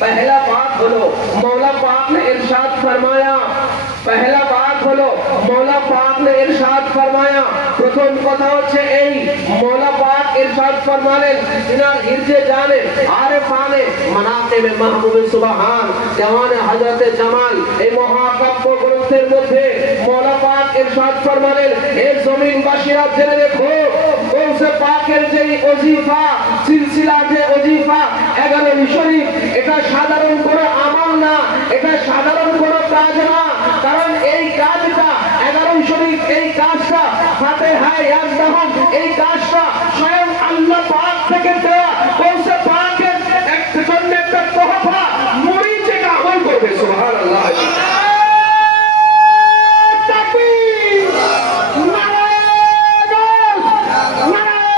पहला बात हलो मौला पाक ने इरशाद फरमाया, पहला बात हलो मौला पाक ने इरशाद फरमाया, प्रथम कथा হচ্ছে এই मौला पाक इरशाद फरमालेন इनार हिरजे जाने आरिफाने मनाकिब महबूब सुबहान देवाने हजरत जमाल এই মহাকাব্য গ্রন্থের মধ্যে मौला पाक इरशाद फरमालेন এই জমিনবাসীরা জেনে রেখো গৌসে পাকের যে ওজিফা সিলসিলা যে ওজিফা 11 শরীফ এটা সাধারণ কোনো আমল না, এটা সাধারণ কোনো কাজ না, কারণ এই কাজটা 11 শরীফ এই কাজটা ফাতিহা ইয়াজদাহুম এই কাজটা স্বয়ং আল্লাহ পাক থেকে